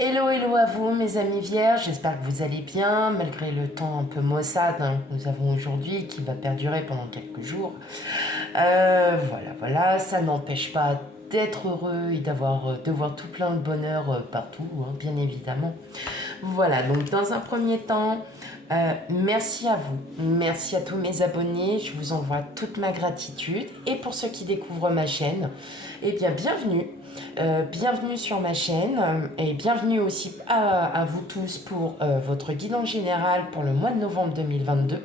Hello, hello à vous mes amis vierges, j'espère que vous allez bien, malgré le temps un peu maussade que nous avons aujourd'hui, qui va perdurer pendant quelques jours. Voilà, ça n'empêche pas d'être heureux et de voir tout plein de bonheur partout, bien évidemment. Voilà, donc dans un premier temps, merci à vous, merci à tous mes abonnés, je vous envoie toute ma gratitude. Et pour ceux qui découvrent ma chaîne, eh bien bienvenue. Bienvenue sur ma chaîne et bienvenue aussi à vous tous pour votre guide en général pour le mois de novembre 2022.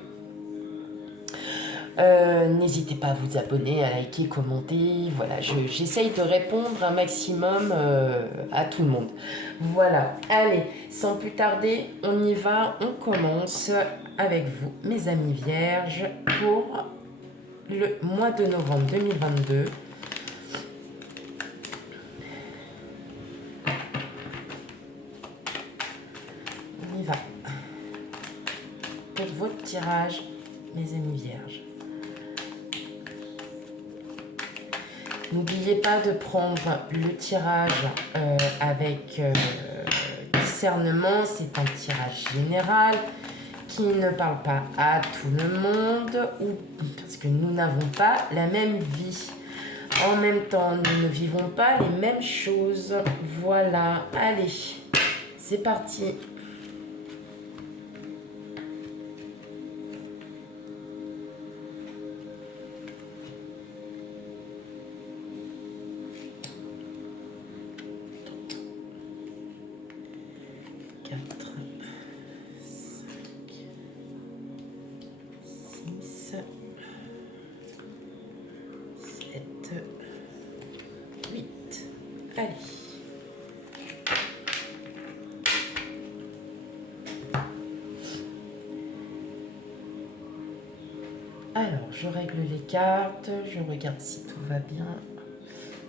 N'hésitez pas à vous abonner, à liker, commenter. Voilà, j'essaye de répondre un maximum à tout le monde. Voilà, allez, sans plus tarder, on y va, on commence avec vous, mes amis vierges, pour le mois de novembre 2022. On y va. Pour votre tirage, mes amis vierges. N'oubliez pas de prendre le tirage avec discernement. C'est un tirage général qui ne parle pas à tout le monde parce que nous n'avons pas la même vie. En même temps, nous ne vivons pas les mêmes choses. Voilà, allez, c'est parti. Allez. Alors, je règle les cartes, je regarde si tout va bien.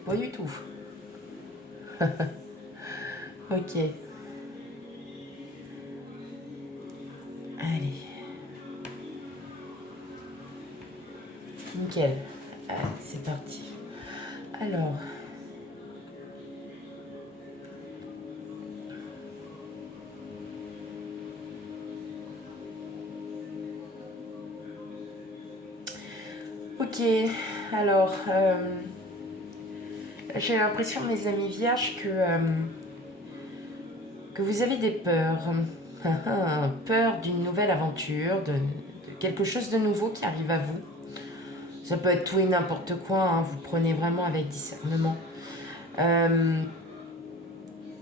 Pas du tout. Ok. Allez. Nickel. Allez, c'est parti. Alors... Ok, alors, j'ai l'impression, mes amis vierges, que vous avez des peurs. Peur d'une nouvelle aventure, de quelque chose de nouveau qui arrive à vous. Ça peut être tout et n'importe quoi, vous prenez vraiment avec discernement.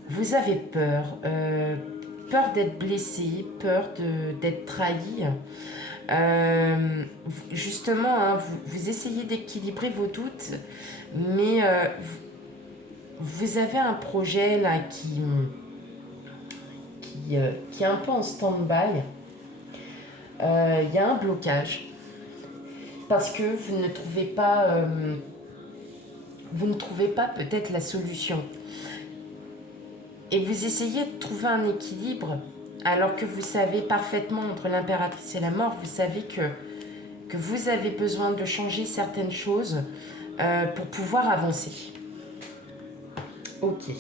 Vous avez peur. Peur d'être blessé, peur d'être trahi. Justement, vous essayez d'équilibrer vos doutes, mais vous avez un projet là qui est un peu en stand-by. Il y a un blocage parce que vous ne trouvez pas peut-être la solution. Et vous essayez de trouver un équilibre alors que vous savez parfaitement entre l'impératrice et la mort, vous savez que vous avez besoin de changer certaines choses pour pouvoir avancer. Ok.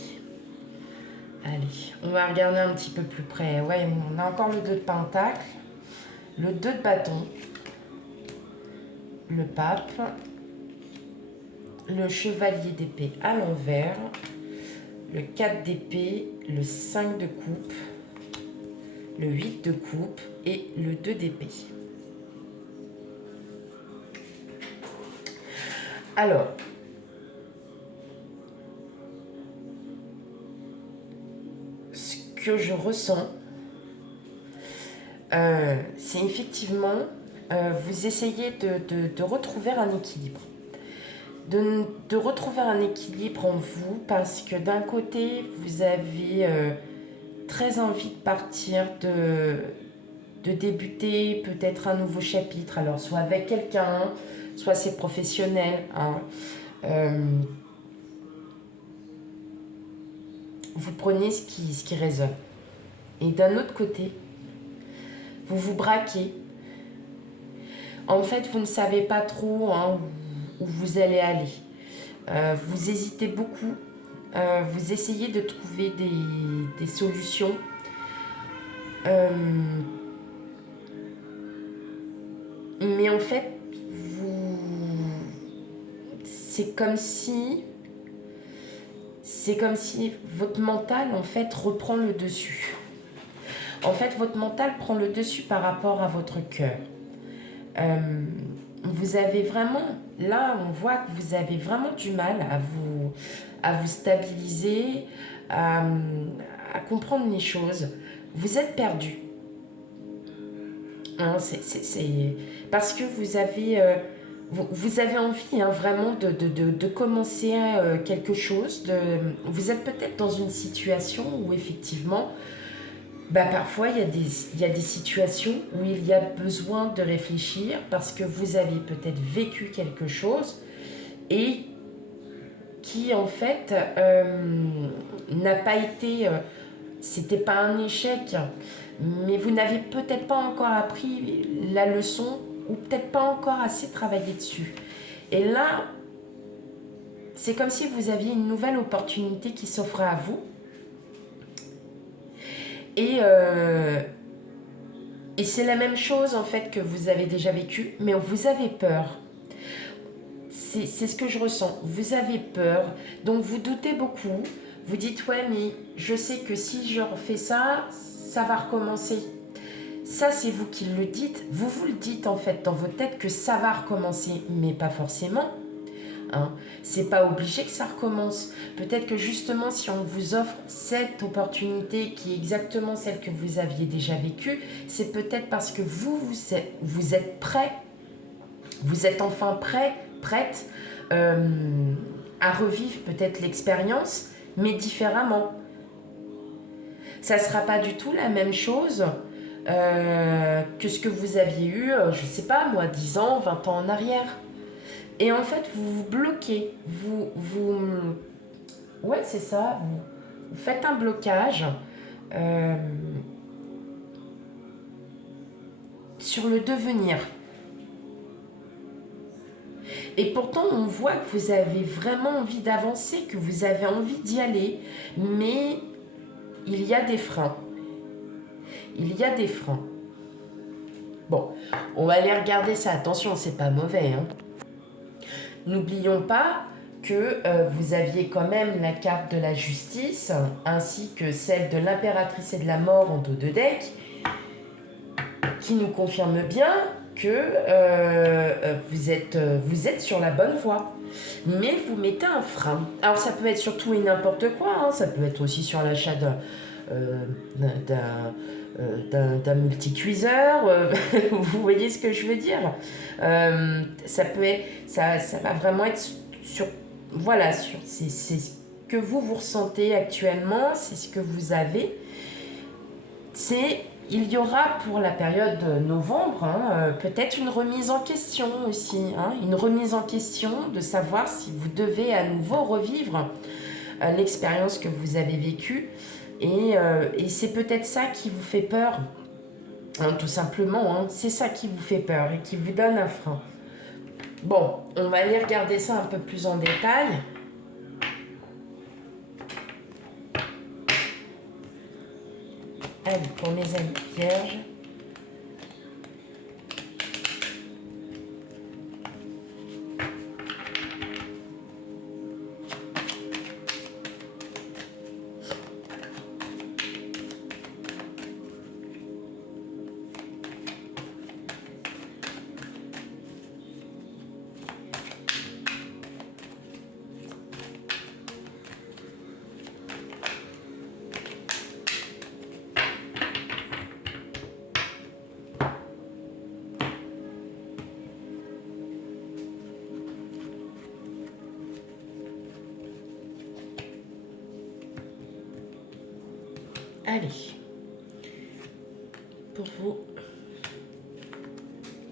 Allez, on va regarder un petit peu plus près. Ouais, on a encore le 2 de pentacle, le 2 de bâton, le pape, le chevalier d'épée à l'envers, le 4 d'épée, le 5 de coupe, le 8 de coupe et le 2 d'épée. Alors, ce que je ressens, c'est effectivement, vous essayez de retrouver un équilibre. De retrouver un équilibre en vous parce que d'un côté, vous avez très envie de partir, de débuter peut-être un nouveau chapitre, alors soit avec quelqu'un, soit c'est professionnel. Vous prenez ce qui résonne. Et d'un autre côté, vous vous braquez. En fait, vous ne savez pas trop où vous allez aller. Vous hésitez beaucoup. Vous essayez de trouver des solutions. Mais en fait, c'est comme si votre mental, en fait, reprend le dessus. En fait, votre mental prend le dessus par rapport à votre cœur. Vous avez vraiment, là, on voit que vous avez vraiment du mal à vous stabiliser, à comprendre les choses. Vous êtes perdu. Hein, c'est parce que vous avez envie, hein, vraiment de commencer quelque chose. Vous êtes peut-être dans une situation où effectivement, parfois il y a des situations où il y a besoin de réfléchir parce que vous avez peut-être vécu quelque chose et qui en fait n'a pas été... c'était pas un échec, mais vous n'avez peut-être pas encore appris la leçon ou peut-être pas encore assez travaillé dessus. Et là, c'est comme si vous aviez une nouvelle opportunité qui s'offrait à vous. Et c'est la même chose en fait que vous avez déjà vécu, mais vous avez peur. C'est ce que je ressens. Vous avez peur, donc vous doutez beaucoup. Vous dites, ouais, mais je sais que si je refais ça, ça va recommencer. Ça, c'est vous qui le dites. Vous le dites en fait dans votre tête que ça va recommencer, mais pas forcément. Hein. C'est pas obligé que ça recommence. Peut-être que justement, si on vous offre cette opportunité qui est exactement celle que vous aviez déjà vécue, c'est peut-être parce que vous êtes prêt, vous êtes enfin prête à revivre peut-être l'expérience, mais différemment. Ça ne sera pas du tout la même chose que ce que vous aviez eu, je ne sais pas moi, 10 ans, 20 ans en arrière. Et en fait, vous vous bloquez. Ouais, c'est ça. Vous faites un blocage sur le devenir. Et pourtant, on voit que vous avez vraiment envie d'avancer, que vous avez envie d'y aller, mais il y a des freins. Il y a des freins. Bon, on va aller regarder ça. Attention, c'est pas mauvais. Hein. N'oublions pas que vous aviez quand même la carte de la justice, ainsi que celle de l'impératrice et de la mort en dos de deck, qui nous confirme bien que vous êtes sur la bonne voie. Mais vous mettez un frein. Alors ça peut être sur tout et n'importe quoi, hein. Ça peut être aussi sur l'achat d'un multicuiseur, vous voyez ce que je veux dire. Ça va vraiment être sur, voilà, c'est ce que vous ressentez actuellement, c'est ce que vous avez. Il y aura pour la période de novembre peut-être une remise en question aussi, hein, une remise en question de savoir si vous devez à nouveau revivre l'expérience que vous avez vécue. Et c'est peut-être ça qui vous fait peur, hein, tout simplement. Hein, c'est ça qui vous fait peur et qui vous donne un frein. Bon, on va aller regarder ça un peu plus en détail. Allez, pour mes amis vierges. Allez, pour vous,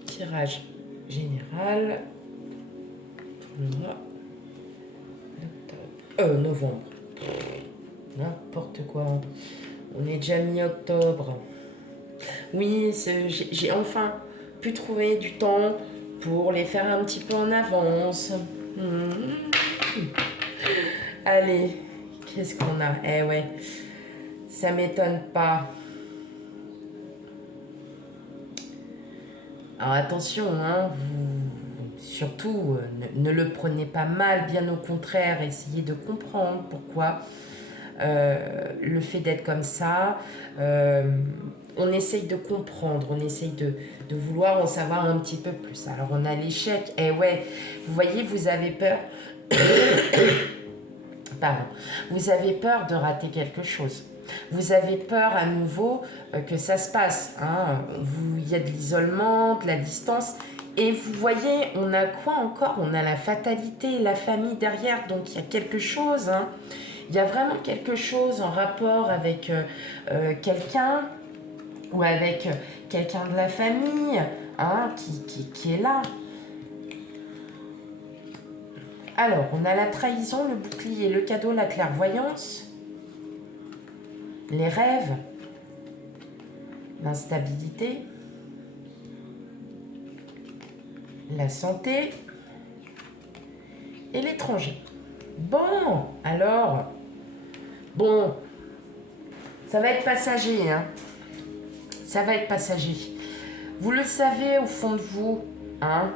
tirage général pour le mois d'octobre, novembre. N'importe quoi. On est déjà mi-octobre. Oui, j'ai enfin pu trouver du temps pour les faire un petit peu en avance. Allez, Qu'est-ce qu'on a? Eh ouais, ça m'étonne pas. Alors attention, hein, vous, surtout, ne le prenez pas mal, bien au contraire, essayez de comprendre pourquoi le fait d'être comme ça. On essaye de comprendre, on essaye de vouloir en savoir un petit peu plus. Alors on a l'échec, et ouais, vous voyez, vous avez peur. Pardon, vous avez peur de rater quelque chose. Vous avez peur à nouveau que ça se passe. Hein. Il y a de l'isolement, de la distance. Et vous voyez, on a quoi encore? On a la fatalité, la famille derrière. Donc il y a quelque chose. Hein. Il y a vraiment quelque chose en rapport avec quelqu'un ou avec quelqu'un de la famille hein, qui est là. Alors, on a la trahison, le bouclier, le cadeau, la clairvoyance, les rêves, l'instabilité, la santé et l'étranger. Bon, alors, bon, ça va être passager, hein. Ça va être passager. Vous le savez au fond de vous, hein,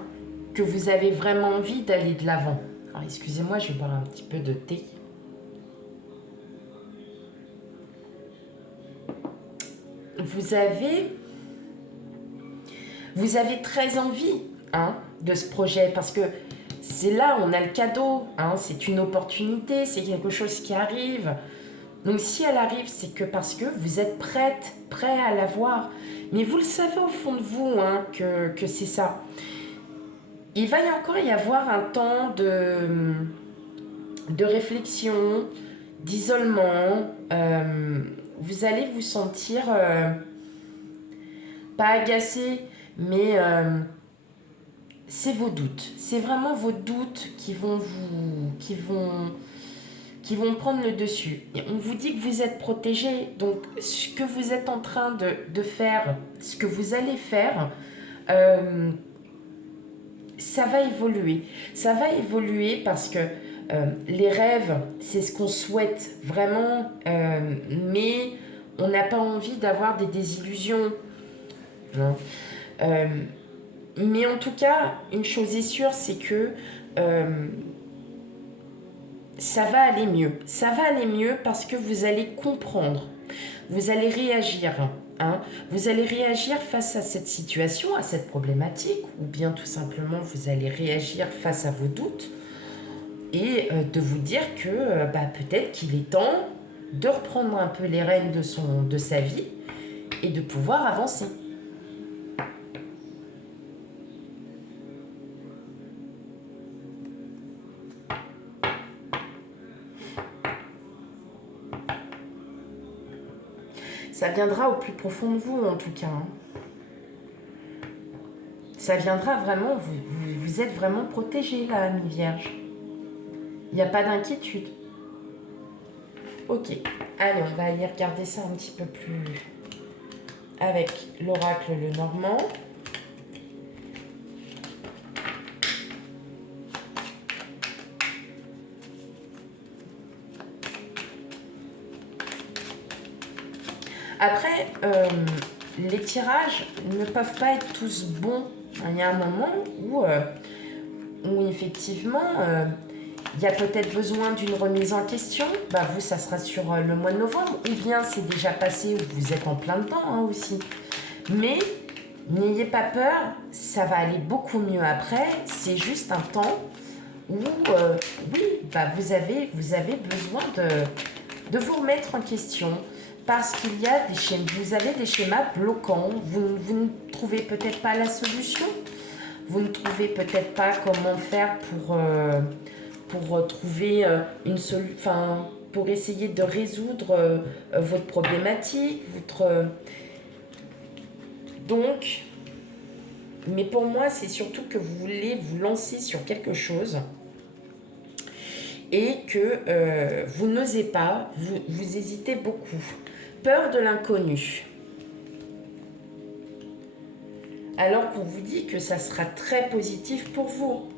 que vous avez vraiment envie d'aller de l'avant. Alors, excusez-moi, je vais boire un petit peu de thé. Vous avez très envie hein, de ce projet parce que c'est là où on a le cadeau. Hein, c'est une opportunité, c'est quelque chose qui arrive. Donc si elle arrive, c'est que parce que vous êtes prêt à l'avoir. Mais vous le savez au fond de vous hein, que c'est ça. Il va encore y avoir un temps de réflexion, d'isolement. Vous allez vous sentir pas agacé, mais c'est vos doutes. C'est vraiment vos doutes qui vont prendre le dessus. Et on vous dit que vous êtes protégé, donc ce que vous êtes en train de faire, ce que vous allez faire, ça va évoluer. Ça va évoluer parce que les rêves, c'est ce qu'on souhaite vraiment, mais on n'a pas envie d'avoir des désillusions. Non. Mais en tout cas, une chose est sûre, c'est que ça va aller mieux. Ça va aller mieux parce que vous allez comprendre. Vous allez réagir. Hein. Vous allez réagir face à cette situation, à cette problématique, ou bien tout simplement, vous allez réagir face à vos doutes et de vous dire que peut-être qu'il est temps de reprendre un peu les rênes de sa vie et de pouvoir avancer. Ça viendra au plus profond de vous, en tout cas. Hein. Ça viendra vraiment, vous êtes vraiment protégé, là, mi-vierge. Il n'y a pas d'inquiétude. Ok, allez, on va aller regarder ça un petit peu plus avec l'oracle Le Normand. Après, les tirages ne peuvent pas être tous bons. Il y a un moment où effectivement, il y a peut-être besoin d'une remise en question. Bah, vous, ça sera sur le mois de novembre. Ou bien c'est déjà passé, ou vous êtes en plein dedans hein, aussi. Mais n'ayez pas peur, ça va aller beaucoup mieux après. C'est juste un temps où, oui, bah, vous avez besoin de vous remettre en question. Parce qu'il y a vous avez des schémas bloquants. Vous ne trouvez peut-être pas la solution. Vous ne trouvez peut-être pas comment faire pour trouver une solution, enfin, pour essayer de résoudre votre problématique, Donc, mais pour moi, c'est surtout que vous voulez vous lancer sur quelque chose et que vous n'osez pas, vous hésitez beaucoup. Peur de l'inconnu. Alors qu'on vous dit que ça sera très positif pour vous.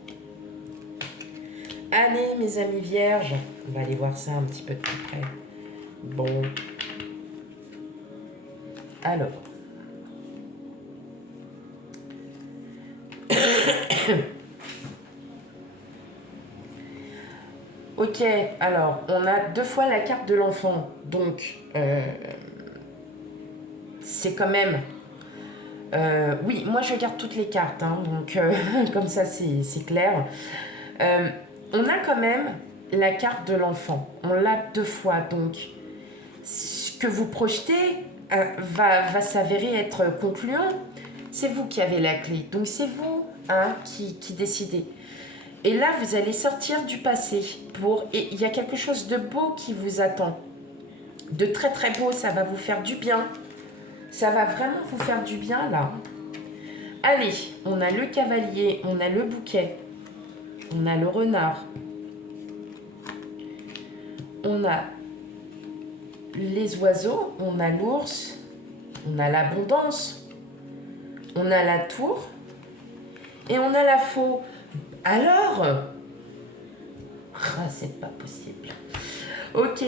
Allez, mes amis vierges, on va aller voir ça un petit peu de plus près. Bon. Alors. Ok, alors, on a 2 fois la carte de l'enfant. Donc, c'est quand même... oui, moi, je garde toutes les cartes. Hein, donc, comme ça, c'est clair. On a quand même la carte de l'enfant. On l'a 2 fois. Donc, ce que vous projetez va s'avérer être concluant. C'est vous qui avez la clé. Donc, c'est vous qui décidez. Et là, vous allez sortir du passé. Et il y a quelque chose de beau qui vous attend. De très très beau, ça va vous faire du bien. Ça va vraiment vous faire du bien là. Allez, on a le cavalier, on a le bouquet, on a le renard, on a les oiseaux, on a l'ours, on a l'abondance, on a la tour et on a la faux. Alors, c'est pas possible. Ok,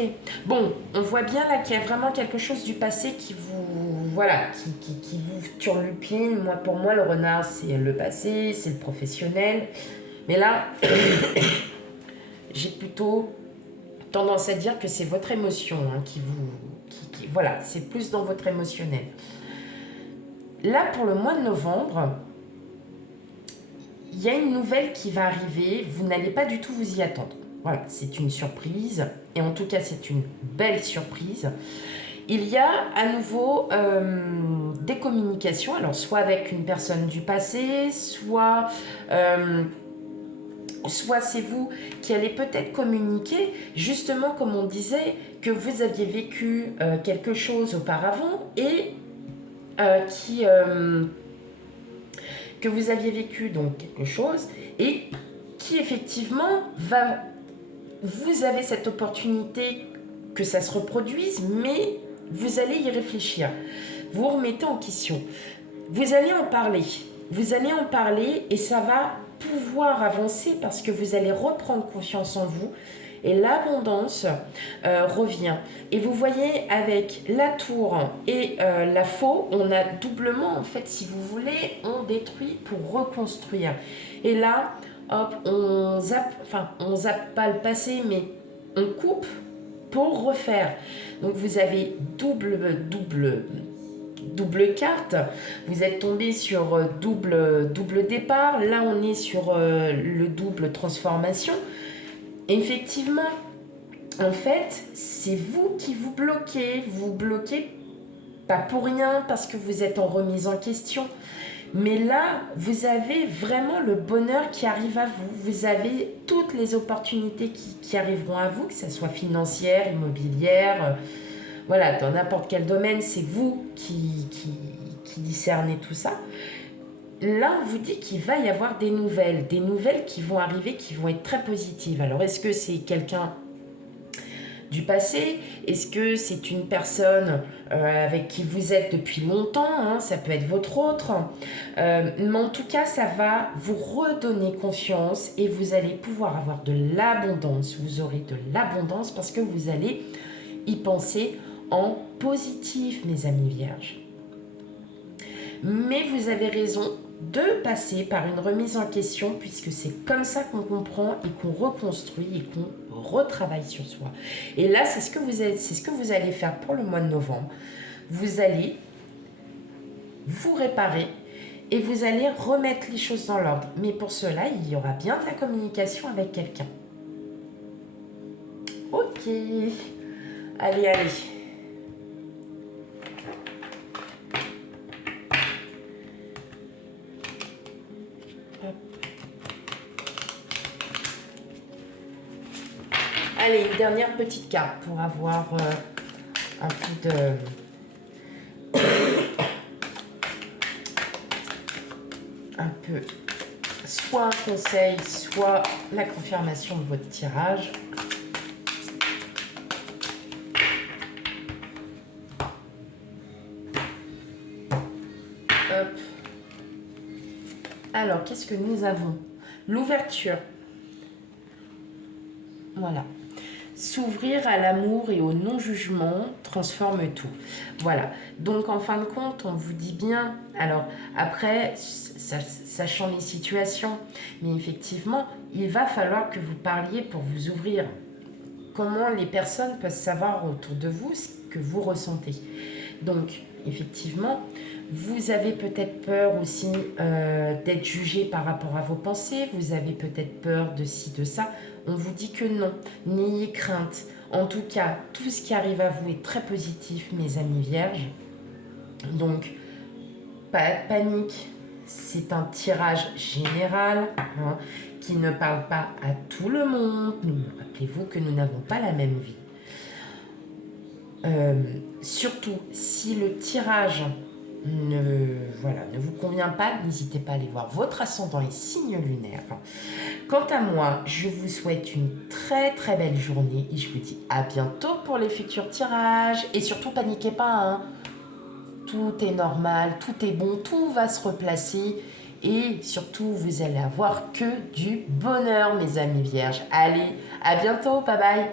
bon, on voit bien là qu'il y a vraiment quelque chose du passé qui vous, voilà, qui vous turlupine. Moi, pour moi, le renard, c'est le passé, c'est le professionnel. Mais là, j'ai plutôt tendance à dire que c'est votre émotion qui vous... voilà, c'est plus dans votre émotionnel. Là, pour le mois de novembre, il y a une nouvelle qui va arriver. Vous n'allez pas du tout vous y attendre. Voilà, c'est une surprise. Et en tout cas, c'est une belle surprise. Il y a à nouveau des communications. Alors, soit avec une personne du passé, soit c'est vous qui allez peut-être communiquer, justement comme on disait, que vous aviez vécu quelque chose auparavant et que vous aviez vécu donc quelque chose et qui effectivement va... Vous avez cette opportunité que ça se reproduise, mais vous allez y réfléchir. Vous remettez en question. Vous allez en parler. Vous allez en parler et ça va pouvoir avancer parce que vous allez reprendre confiance en vous et l'abondance revient. Et vous voyez, avec la tour et la faux, on a doublement, en fait, si vous voulez, on détruit pour reconstruire. Et là, hop, on zappe pas le passé, mais on coupe pour refaire. Donc vous avez double carte, vous êtes tombé sur double départ, là on est sur le double transformation. Et effectivement, en fait, c'est vous qui vous bloquez pas pour rien parce que vous êtes en remise en question. Mais là, vous avez vraiment le bonheur qui arrive à vous. Vous avez toutes les opportunités qui arriveront à vous, que ce soit financière, immobilière, voilà, dans n'importe quel domaine, c'est vous qui discernez tout ça. Là, on vous dit qu'il va y avoir des nouvelles qui vont arriver, qui vont être très positives. Alors, est-ce que c'est quelqu'un du passé? Est-ce que c'est une personne avec qui vous êtes depuis longtemps? Ça peut être votre autre. Mais en tout cas, ça va vous redonner confiance et vous allez pouvoir avoir de l'abondance. Vous aurez de l'abondance parce que vous allez y penser en positif, mes amis vierges. Mais vous avez raison de passer par une remise en question puisque c'est comme ça qu'on comprend et qu'on reconstruit et qu'on retravaille sur soi. Et là, c'est ce que vous allez faire pour le mois de novembre. Vous allez vous réparer et vous allez remettre les choses dans l'ordre. Mais pour cela, il y aura bien de la communication avec quelqu'un. Ok. Allez. Allez, une dernière petite carte pour avoir un peu de... un peu... soit un conseil, soit la confirmation de votre tirage. Hop. Alors, qu'est-ce que nous avons? L'ouverture. Voilà. S'ouvrir à l'amour et au non-jugement transforme tout. Voilà. Donc, en fin de compte, on vous dit bien. Alors, après, sachant les situations, mais effectivement, il va falloir que vous parliez pour vous ouvrir. Comment les personnes peuvent savoir autour de vous ce que vous ressentez. Donc, effectivement, vous avez peut-être peur aussi d'être jugé par rapport à vos pensées, vous avez peut-être peur de ci, de ça. On vous dit que non, n'ayez crainte. En tout cas, tout ce qui arrive à vous est très positif, mes amis vierges. Donc, pas de panique, c'est un tirage général hein, qui ne parle pas à tout le monde. Rappelez-vous que nous n'avons pas la même vie. Surtout, si le tirage ne vous convient pas, n'hésitez pas à aller voir votre ascendant et signe lunaire. Quant à moi, je vous souhaite une très très belle journée et je vous dis à bientôt pour les futurs tirages. Et surtout, paniquez pas, hein. Tout est normal, tout est bon, tout va se replacer. Et surtout, vous allez avoir que du bonheur, mes amis vierges. Allez, à bientôt, bye bye.